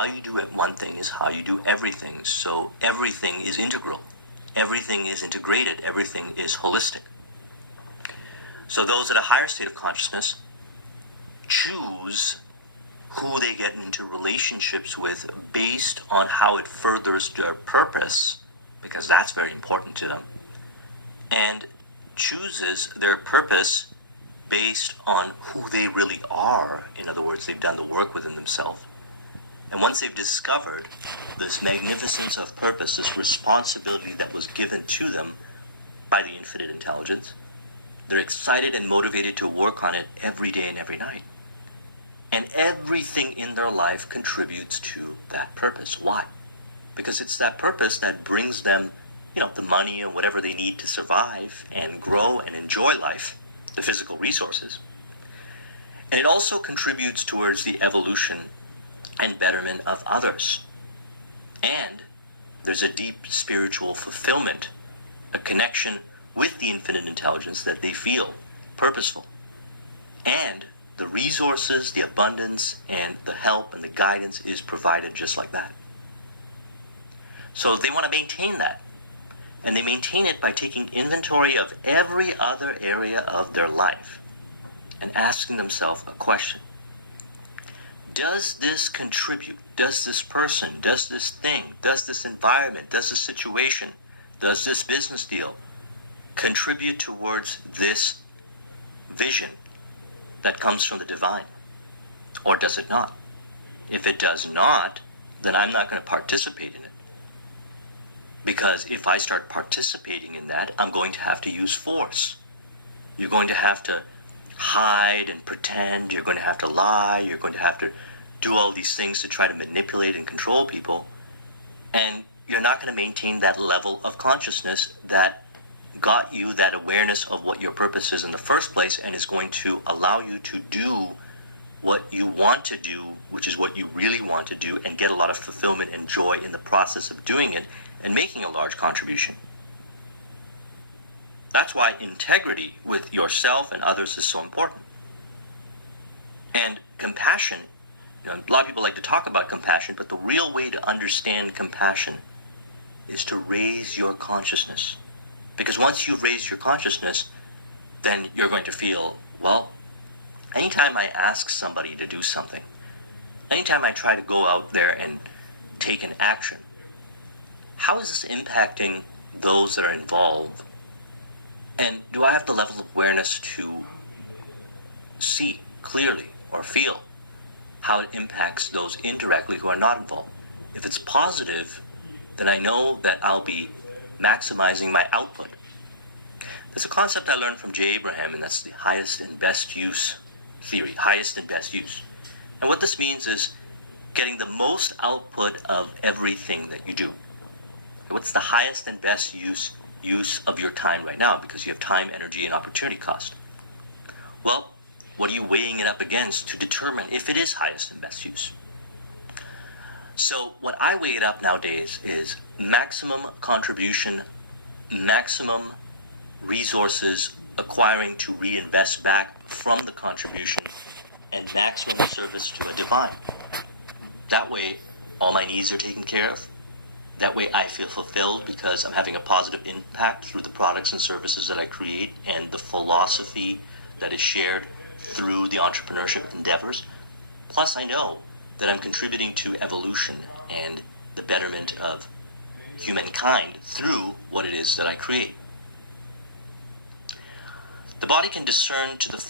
how you do it one thing is how you do everything. So everything is integral. Everything is integrated. Everything is holistic. So those at a higher state of consciousness choose who they get into relationships with based on how it furthers their purpose, because that's very important to them, and chooses their purpose based on who they really are. In other words, they've done the work within themselves. And once they've discovered this magnificence of purpose, this responsibility that was given to them by the infinite intelligence, they're excited and motivated to work on it every day and every night. And everything in their life contributes to that purpose. Why? Because it's that purpose that brings them, the money and whatever they need to survive and grow and enjoy life, the physical resources. And it also contributes towards the evolution and betterment of others. And there's a deep spiritual fulfillment, a connection with the infinite intelligence that they feel purposeful. And the resources, the abundance, and the help and the guidance is provided just like that. So they want to maintain that. And they maintain it by taking inventory of every other area of their life and asking themselves a question. Does this contribute? Does this person, does this thing, does this environment, does this situation, does this business deal contribute towards this vision that comes from the divine? Or does it not? If it does not, then I'm not going to participate in it. Because if I start participating in that, I'm going to have to use force. You're going to have to hide and pretend. You're going to have to lie. You're going to have to do all these things to try to manipulate and control people. And you're not going to maintain that level of consciousness that got you that awareness of what your purpose is in the first place and is going to allow you to do what you want to do, which is what you really want to do, and get a lot of fulfillment and joy in the process of doing it and making a large contribution. That's why integrity with yourself and others is so important. And compassion, a lot of people like to talk about compassion, but the real way to understand compassion is to raise your consciousness. Because once you raise your consciousness, then you're going to feel, well, anytime I ask somebody to do something, anytime I try to go out there and take an action, how is this impacting those that are involved? And do I have the level of awareness to see clearly or feel how it impacts those indirectly who are not involved? If it's positive, then I know that I'll be maximizing my output. There's a concept I learned from Jay Abraham, and that's the highest and best use theory, highest and best use. And what this means is getting the most output of everything that you do. What's the highest and best use of your time right now? Because you have time, energy, and opportunity cost. Well, what are you weighing it up against to determine if it is highest and best use? So what I weigh it up nowadays is maximum contribution, maximum resources acquiring to reinvest back from the contribution, and maximum service to a divine. That way, all my needs are taken care of. That way I feel fulfilled because I'm having a positive impact through the products and services that I create and the philosophy that is shared through the entrepreneurship endeavors. Plus I know that I'm contributing to evolution and the betterment of humankind through what it is that I create. The body can discern to the